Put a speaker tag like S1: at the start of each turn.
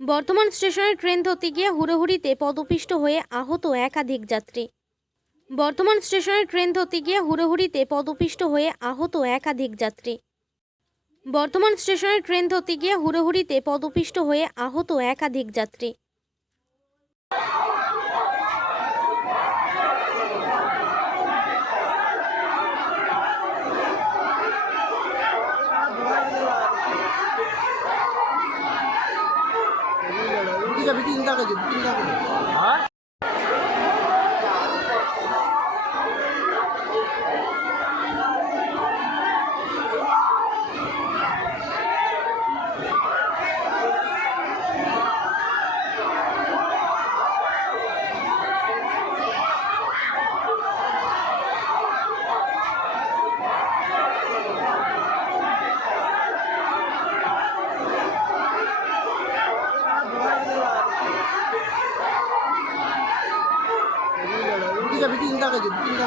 S1: বর্তমান স্টেশনের ট্রেন ধরতে গিয়ে হুড়োহুড়িতে পদপিষ্ট হয়ে আহত একাধিক যাত্রী। বর্ধমান স্টেশনের ট্রেন ধরতে গিয়ে হুড়োহুড়িতে পদপিষ্ট হয়ে আহত একাধিক যাত্রী। বর্ধমান স্টেশনের ট্রেন ধরতে গিয়ে হুড়োহুড়িতে পদপিষ্ট হয়ে আহত একাধিক যাত্রী।
S2: বিটি চিন্তা করছে বিটি চিন্তা করছে বিটিকা বিটি চিন্তা করছে বিটি চিন্তা